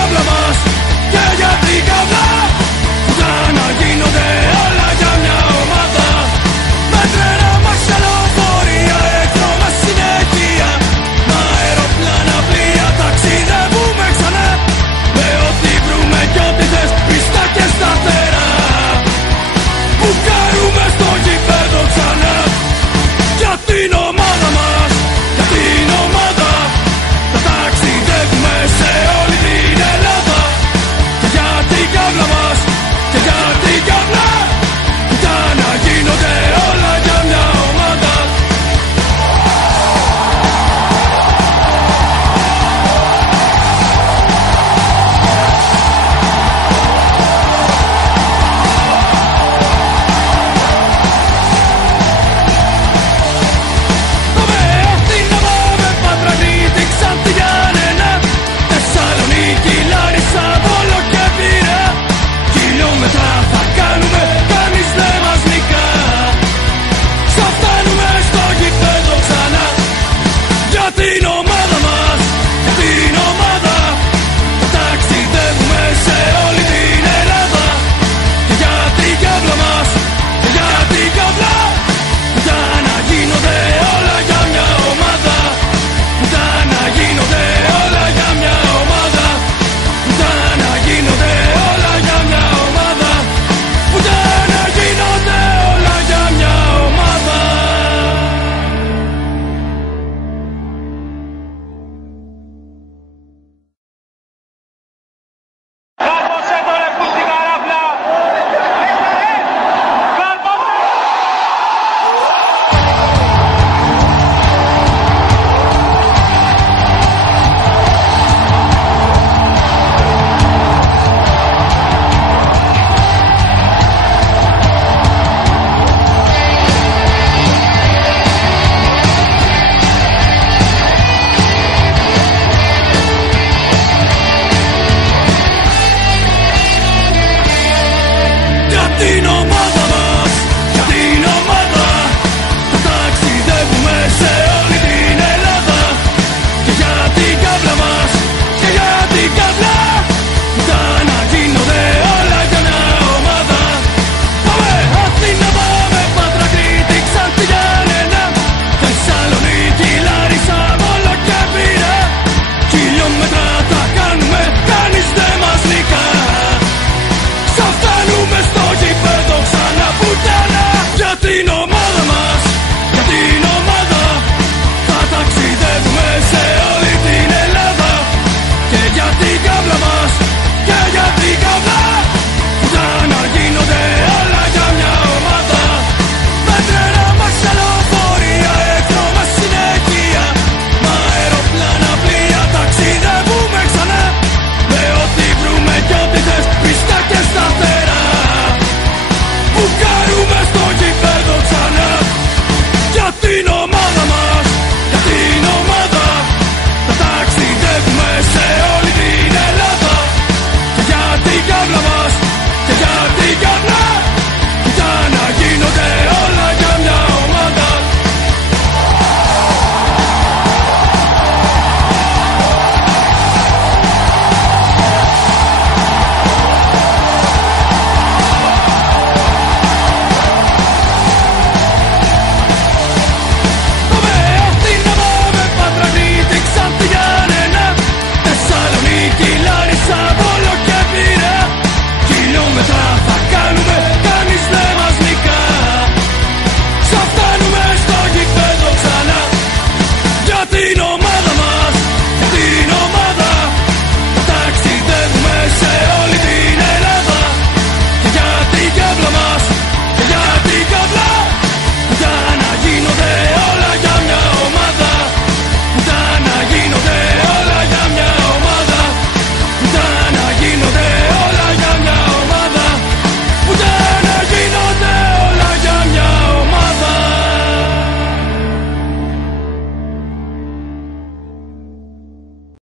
κάβλα μας και για την καύλα να γίνονται όλα για μια ομάδα. Με τρένα, μάξια, λεωφορεία, εκδρομές συνέχεια. Με αεροπλάνα, πλοία, ταξιδεύουμε ξανά. Με ό,τι βρούμε κι ό,τι θες, πιστά και σταθερά. Μπουκάρουμε στο γήπεδο ξανά. Για την ομάδα μας, για την ομάδα. Θα ταξιδεύουμε σε όλη την Ελλάδα. Και για την κάβλα μας, και για την κάβλα. Για να γίνονται όλα για μια ομάδα. Πάμε Αθήνα, πάμε Πάτρα, Κρήτη, Ξάνθη, Γιάννενα, Θεσσαλονίκη, Λάρισα, Βόλο και Πειραιά. Χιλιόμετρα θα κάνουμε, κανείς δεν μας νικά. Θα φτάνουμε στο γήπεδο ξανά. Για την ομάδα μας, για την ομάδα. Θα ταξιδεύουμε σε όλη την Ελλάδα. Και για την κάβλα μας, και για την κάβλα. Για να γίνονται όλα για μια ομάδα. Για να γίνονται όλα για μια ομάδα. Για να γίνονται όλα για μια ομάδα. Για να γίνονται όλα για μια ομάδα. Κάρπωσε το ρε που στην καράβλα! Κάρπωσε! Για την ομάδα μας, για την ομάδα. Θα ταξιδεύουμε σε όλη την Ελλάδα. Και για την κάβλα μας, και για την κάβλα. Για να γίνονται όλα για μια ομάδα. Πάμε Αθήνα, πάμε Πάτρα, Κρήτη, Ξάνθη, Γιάννενα, Θεσσαλονίκη, Λάρισα, Βόλο και Πειραιά. Χιλιόμετρα θα κάνουμε, κανείς δεν μας νικά. Θα φτάνουμε στο γήπεδο ξανά πουτάνα. Για την ομάδα μας, για την ομάδα. Θα ταξιδεύουμε σε όλη την Ελλάδα. Και για την κάβλα μας, και για την κάβλα. Για να γίνονται όλα για μια ομάδα. Με τρένα, μάξια, λεωφορεία, εκδρομές συνέχεια. Με αεροπλάνα, πλοία, ταξιδεύουμε ξανά. Με ό,τι βρούμε κι ό,τι θες, πιστά και σταθερά.